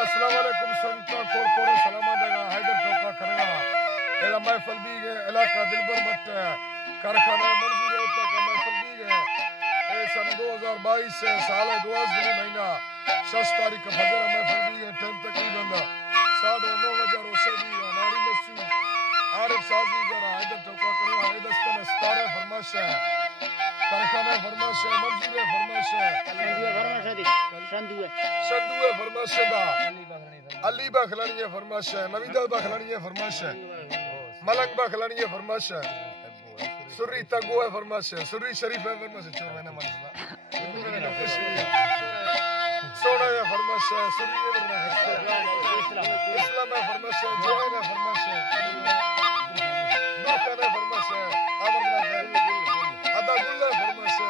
अस्सलाम वालेकुम संता कोर सलामा देगा हैदर टोका करना एला महफिल भी गए इलाका दिलबर मत कारखाना मंजूर होता का महफिल भी गए ए सन 2022 से साल 12 महीना 6 तारीख का फजर महफिल भी गए टाइम तकरीबन 9:30 बजे रोशे भी नारी नसू आरिफ साजी जरा हैदर टोका करना हैदर स्तन स्तारे फरमाश है कारखाना फरमाश है मंजूर फरमाश है संदुए फरमाश दा अली बखलानी है फरमाश है नवीदा बखलानी है फरमाश है मलंग बखलानी है फरमाश है सुरी तगो है फरमाश है सुरी शरीफ है फरमाश है चोर मैंने मनला सोना है फरमाश है सुरी है इस्लाम है फरमाश है जोहर है फरमाश है दुखन है फरमाश है अमरनाथ है अदा गुल्ला फरमाश है